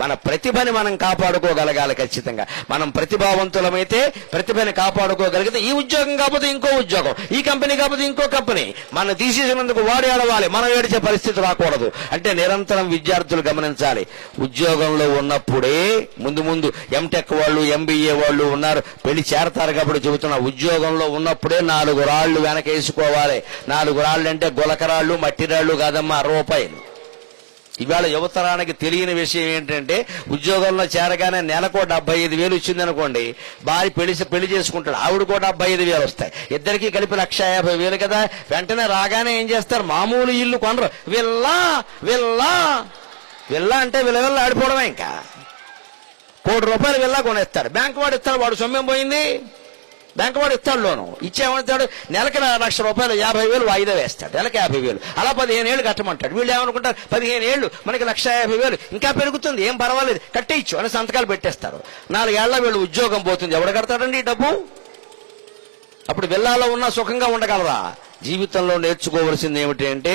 మన ప్రతిభని మనం కాపాడుకోగలగాలి. ఖచ్చితంగా మనం ప్రతిభావంతులమైతే ప్రతిభని కాపాడుకోగలిగితే ఈ ఉద్యోగం కాకపోతే ఇంకో ఉద్యోగం, ఈ కంపెనీ కాకపోతే ఇంకో కంపెనీ, మనం తీసేసినందుకు వాడు ఏడవాలి, మనం ఏడిచే పరిస్థితి రాకూడదు. అంటే నిరంతరం విద్యార్థులు గమనించాలి. ఉద్యోగంలో ఉన్నప్పుడే ముందు ఎంటెక్ వాళ్ళు, ఎంబీఏ వాళ్ళు ఉన్నారు, పెళ్లి చేరతారు కాబట్టి చెబుతున్నా, ఉద్యోగంలో ఉన్నప్పుడే 4 రాళ్లు వెనకేసుకోవాలి. 4 రాళ్లు అంటే గులకరాళ్లు, మట్టి రాళ్లు కాదమ్మా, రూపాయలు. ఇవాళ యువతరానికి తెలియని విషయం ఏంటంటే, ఉద్యోగంలో చేరగానే నెలకు 75,000 ఇచ్చిందనుకోండి, భార్య పెళ్లి చేసుకుంటాడు, ఆవిడకో 75,000 వస్తాయి, ఇద్దరికి కలిపి 150,000 కదా. వెంటనే రాగానే ఏం చేస్తారు, మామూలు ఇల్లు కొనరు, విల్లా విల్లా విల్లా అంటే విలవిల్ల ఆడిపోవడమే. ఇంకా ₹1 కోటి విల్లా కొనేస్తారు. బ్యాంకు వాడు ఇస్తాడు, వాడు సొమ్మేం పోయింది, బ్యాంకు వాడు ఇస్తాడు, లోను ఇచ్చేమంటాడు, నెలకి ₹1,00,000 50,000 వాయిదా వేస్తాడు, నెలకి 50,000, అలా 15 ఏళ్ళు కట్టమంటాడు. వీళ్ళు ఏమనుకుంటారు, 15 ఏళ్ళు మనకి 1,50,000 ఇంకా పెరుగుతుంది, ఏం పర్వాలేదు కట్టేయచ్చు అని సంతకాలు పెట్టేస్తారు. 4 ఏళ్ల వీళ్ళు ఉద్యోగం పోతుంది, ఎవడు కడతాడండి ఈ డబ్బు? అప్పుడు విల్లాలో ఉన్నా సుఖంగా ఉండగలరా? జీవితంలో నేర్చుకోవలసింది ఏమిటి అంటే,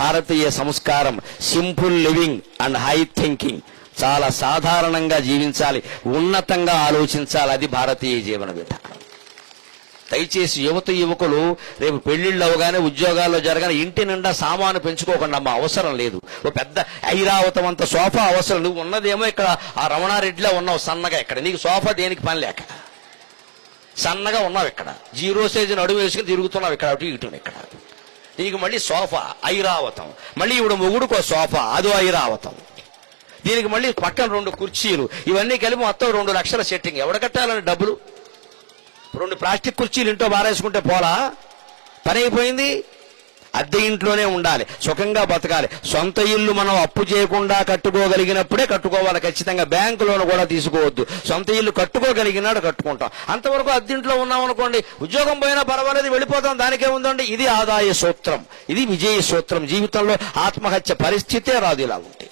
భారతీయ సంస్కారం, simple living and high thinking. చాలా సాధారణంగా జీవించాలి, ఉన్నతంగా ఆలోచించాలి. అది భారతీయ జీవన విధానం. దయచేసి యువకులు రేపు పెళ్లిళ్ళు అవగానే, ఉద్యోగాల్లో జరగానే ఇంటి నిండా సామాను పెంచుకోకుండా అమ్మా, అవసరం లేదు. ఓ పెద్ద ఐరావతం అంత సోఫా అవసరం. నువ్వు ఉన్నదేమో ఇక్కడ ఆ రమణారెడ్డిలో ఉన్నావు సన్నగా, ఇక్కడ నీకు సోఫా దేనికి పని లేక సన్నగా ఉన్నావు, ఇక్కడ 0 సైజు నడుము వేసుకుని తిరుగుతున్నావు, ఇక్కడ అటు ఇటు. ఇక్కడ నీకు మళ్ళీ సోఫా ఐరావతం, మళ్ళీ ఇప్పుడు మొగుడుకో సోఫా, అదో ఐరావతం. దీనికి మళ్ళీ పక్కన 2 కుర్చీలు, ఇవన్నీ కలిపి మొత్తం 2 లక్షల సెట్టింగ్. ఎవడ కట్టాలని డబ్బులు? 2 ప్లాస్టిక్ కుర్చీలు ఇంట్లో బారేసుకుంటే పోలా? పని అయిపోయింది. అద్దె ఇంట్లోనే ఉండాలి, సుఖంగా బతకాలి. సొంత ఇల్లు మనం అప్పు చేయకుండా కట్టుకోగలిగినప్పుడే కట్టుకోవాలి. ఖచ్చితంగా బ్యాంకు లోన్ కూడా తీసుకోవద్దు. సొంత ఇల్లు కట్టుకోగలిగినాడు కట్టుకుంటాం. అంతవరకు అద్దెంట్లో ఉన్నాం అనుకోండి, ఉద్యోగం పోయినా పర్వాలేదు, వెళ్ళిపోతాం, దానికే ఉందండి. ఇది ఆదాయ సూత్రం, ఇది విజయ సూత్రం. జీవితంలో ఆత్మహత్య పరిస్థితే రాదు ఇలా ఉంటే.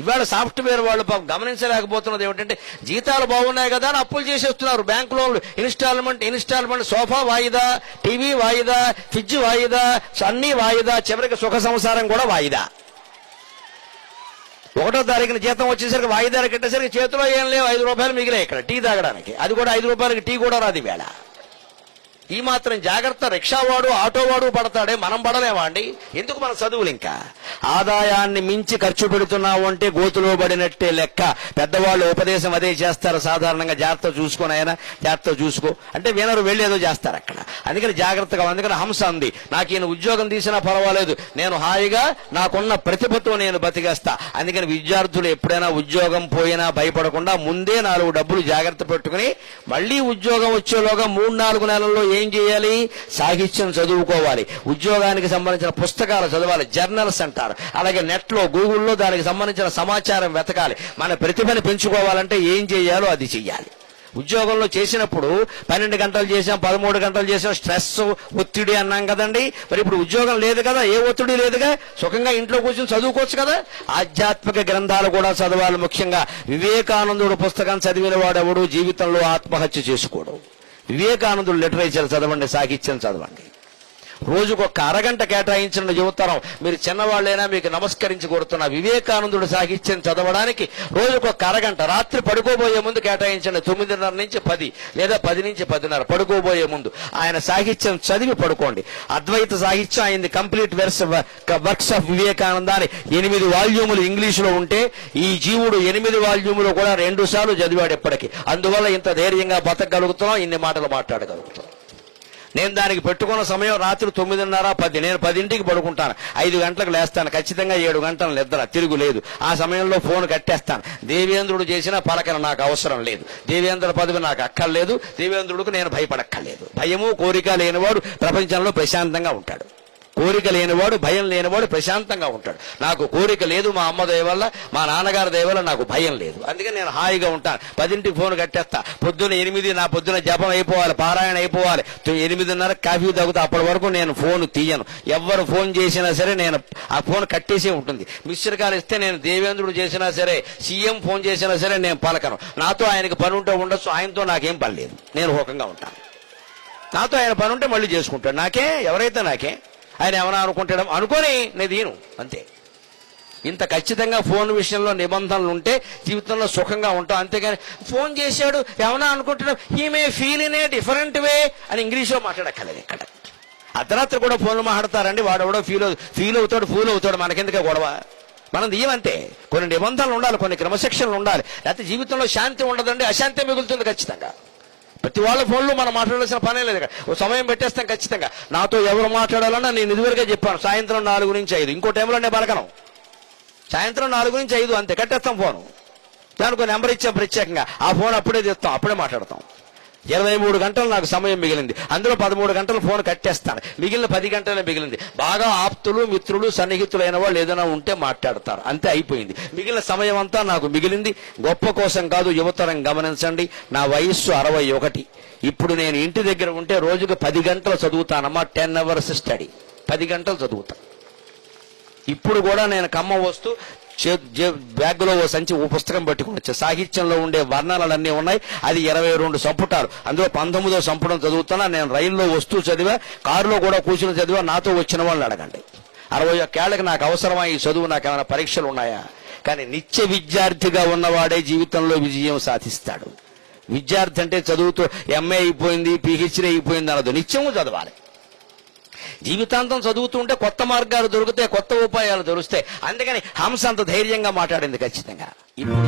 ఇవాళ సాఫ్ట్వేర్ వాళ్ళు గమనించలేకపోతున్నది ఏమిటంటే, జీతాలు బాగున్నాయి కదా అని అప్పులు చేసేస్తున్నారు. బ్యాంక్ లోన్లు, ఇన్స్టాల్మెంట్, సోఫా వాయిదా, టీవీ వాయిదా, ఫ్రిడ్జ్ వాయిదా, అన్ని వాయిదా, చివరికి సుఖ సంసారం కూడా వాయిదా. 1వ తారీఖున జీతం వచ్చేసరికి వాయిదాలు కట్టేసరికి చేతిలో ఏం లేవు, ₹5 మిగిలే ఇక్కడ టీ తాగడానికి. అది కూడా ₹5 టీ కూడా రాదు వేళ. ఈ మాత్రం జాగ్రత్త రిక్షావాడు, ఆటోవాడు పడతాడే, మనం పడలేమా అండి? ఎందుకు మన చదువులు? ఇంకా ఆదాయాన్ని మించి ఖర్చు పెడుతున్నావు అంటే గోతులో పడినట్టే లెక్క. పెద్దవాళ్ళు ఉపదేశం అదే చేస్తారు సాధారణంగా, జాగ్రత్త చూసుకోని ఆయన, జాగ్రత్త చూసుకో అంటే వినరు, వెళ్ళేదో చేస్తారు అక్కడ. అందుకని జాగ్రత్తగా. అందుకని హంస అంది, నాకు ఈయన ఉద్యోగం తీసినా పర్వాలేదు, నేను హాయిగా నాకున్న ప్రతిభతో నేను బతికేస్తా. అందుకని విద్యార్థులు ఎప్పుడైనా ఉద్యోగం పోయినా భయపడకుండా ముందే 4 డబ్బులు జాగ్రత్త పెట్టుకుని, మళ్లీ ఉద్యోగం వచ్చేలోగా 3-4 నెలల్లో ఏం చేయాలి? సాహిత్యం చదువుకోవాలి, ఉద్యోగానికి సంబంధించిన పుస్తకాలు చదవాలి, జర్నల్స్ అంటారు. అలాగే నెట్లో, గూగుల్లో దానికి సంబంధించిన సమాచారం వెతకాలి. మన ప్రతిభను పెంచుకోవాలంటే ఏం చేయాలో అది చెయ్యాలి. ఉద్యోగంలో చేసినప్పుడు 12 గంటలు చేసాం, 13 గంటలు చేసాం, స్ట్రెస్, ఒత్తిడి అన్నాం కదండి. మరి ఇప్పుడు ఉద్యోగం లేదు కదా, ఏ ఒత్తిడి లేదుగా, సుఖంగా ఇంట్లో కూర్చొని చదువుకోవచ్చు కదా. ఆధ్యాత్మిక గ్రంథాలు కూడా చదవాలి. ముఖ్యంగా వివేకానందుడు పుస్తకం చదివిన వాడెవడు జీవితంలో ఆత్మహత్య చేసుకోడు. వివేకానందుడు లిటరేచర్ చదవండి, సాహిత్యం చదవండి. రోజుకొక అరగంట కేటాయించిన యువతరం, మీరు చిన్నవాళ్ళైనా మీకు నమస్కరించి కోరుతున్నా, వివేకానందుడు సాహిత్యం చదవడానికి రోజుకొక అరగంట రాత్రి పడుకోబోయే ముందు కేటాయించండి. 9:30 నుంచి 10 లేదా 10 నుంచి 10:30 పడుకోబోయే ముందు ఆయన సాహిత్యం చదివి పడుకోండి. అద్వైత సాహిత్యం అయింది, కంప్లీట్ వర్క్స్ ఆఫ్ వివేకానంద అని 8 వాల్యూములు ఇంగ్లీషులో ఉంటే, ఈ జీవుడు 8 వాల్యూములు కూడా 2 సార్లు చదివాడు ఎప్పటికీ. అందువల్ల ఇంత ధైర్యంగా బతకగలుగుతున్నాం, ఇన్ని మాటలు మాట్లాడగలుగుతాం. నేను దానికి పెట్టుకున్న సమయం రాత్రి 9:30, 10. నేను 10ంటికి పడుకుంటాను, 5 గంటలకు లేస్తాను, ఖచ్చితంగా 7 గంటలు నిద్ర, తిరుగులేదు. ఆ సమయంలో ఫోన్ కట్టేస్తాను. దేవేంద్రుడు చేసిన పలకన నాకు అవసరం లేదు, దేవేంద్ర పదవి నాకు అక్కర్లేదు, దేవేంద్రుడికి నేను భయపడక్కర్లేదు. భయము కోరిక లేనివాడు ప్రపంచంలో ప్రశాంతంగా ఉంటాడు. కోరిక లేనివాడు, భయం లేనివాడు ప్రశాంతంగా ఉంటాడు. నాకు కోరిక లేదు, మా అమ్మ దయ వల్ల, మా నాన్నగారి దయ వల్ల నాకు భయం లేదు. అందుకని నేను హాయిగా ఉంటాను. 10ంటికి ఫోన్ కట్టేస్తా. పొద్దున్న 8, నా పొద్దున జపం అయిపోవాలి, పారాయణ అయిపోవాలి, 8:30 కాఫీ తాగుతా. అప్పటి వరకు నేను ఫోన్ తీయను. ఎవరు ఫోన్ చేసినా సరే నేను ఆ ఫోన్ కట్టేసే ఉంటుంది. మిస్టర్ కాల్ ఇస్తే నేను దేవేంద్రుడు చేసినా సరే, సీఎం ఫోన్ చేసినా సరే నేను పలకను. నాతో ఆయనకి పని ఉంటే ఉండొచ్చు, ఆయనతో నాకేం పని లేదు, నేను హోకంగా ఉంటాను. నాతో ఆయన పని ఉంటే మళ్ళీ చేసుకుంటాడు, నాకే ఎవరైతే నాకే. ఆయన ఏమైనా అనుకుంటాడు అనుకొని నేను తీయను, అంతే. ఇంత ఖచ్చితంగా ఫోన్ విషయంలో నిబంధనలు ఉంటే జీవితంలో సుఖంగా ఉంటాం. అంతేగాని ఫోన్ చేశాడు ఏమన్నా అనుకుంటున్నాం, he may feel in a different way అని ఇంగ్లీష్లో మాట్లాడక్కర్లేదు. ఇక్కడ అర్ధరాత్రి కూడా ఫోన్లు మాట్లాడతారండి, వాడు ఎవడో ఫీల్ అవుతాడు, ఫూల్ అవుతాడు, మనకెందుకే గొడవ. మనం దీయమంతే. కొన్ని నిబంధనలు ఉండాలి, కొన్ని క్రమశిక్షణలు ఉండాలి, లేకపోతే జీవితంలో శాంతి ఉండదండి, అశాంతి మిగులుతుంది ఖచ్చితంగా. ప్రతి వాళ్ళ ఫోన్లో మనం మాట్లాడాల్సిన పనే లేదు. ఓ సమయం పెట్టేస్తాం ఖచ్చితంగా. నాతో ఎవరు మాట్లాడాలన్నా నేను ఇదివరకే చెప్పాను, సాయంత్రం 4 నుంచి 5. ఇంకో టైంలో నేను పలకను. సాయంత్రం 4 నుంచి 5 అంతే, కట్టేస్తాం ఫోను. దానికి నెంబర్ ఇచ్చాం ప్రత్యేకంగా, ఆ ఫోన్ అప్పుడే తెస్తాం, అప్పుడే మాట్లాడతాం. 23 గంటలు నాకు సమయం మిగిలింది, అందులో 13 గంటలు ఫోన్ కట్టేస్తాను, మిగిలిన 10 గంటలే మిగిలింది. బాగా ఆప్తులు, మిత్రులు, సన్నిహితులైన వాళ్ళు ఏదైనా ఉంటే మాట్లాడతారు, అంతే అయిపోయింది. మిగిలిన సమయం అంతా నాకు మిగిలింది. గొప్ప కోసం కాదు, యువతరం గమనించండి. నా వయస్సు 61. ఇప్పుడు నేను ఇంటి దగ్గర ఉంటే రోజుకు 10 గంటలు చదువుతానమ్మా. 10 hours స్టడీ, 10 గంటలు చదువుతాను. ఇప్పుడు కూడా నేను ఖమ్మం వస్తూ బ్యాగ్లో ఓ పుస్తకం పట్టుకుని వచ్చా. సాహిత్యంలో ఉండే వర్ణనలన్నీ ఉన్నాయి. అది 22 సంపుటాలు, అందులో 19వ సంపుటం చదువుతున్నా. నేను రైల్లో వస్తూ చదివా, కారులో కూడా కూర్చుని చదివా. నాతో వచ్చిన వాళ్ళని అడగండి. 61 ఏళ్లకి నాకు అవసరమా ఈ చదువు? నాకు ఏమైనా పరీక్షలు ఉన్నాయా? కానీ నిత్య విద్యార్థిగా ఉన్నవాడే జీవితంలో విజయం సాధిస్తాడు. విద్యార్థి అంటే చదువుతూ ఎంఏ అయిపోయింది, పిహెచ్డీ అయిపోయింది అనదు, నిత్యము చదవాలి. జీవితాంతం చదువుతూ ఉంటే కొత్త మార్గాలు దొరుకుతాయి, కొత్త ఉపాయాలు దొరుకుతాయి. అందుకని హంస అంత ధైర్యంగా మాట్లాడింది ఖచ్చితంగా. ఇప్పుడు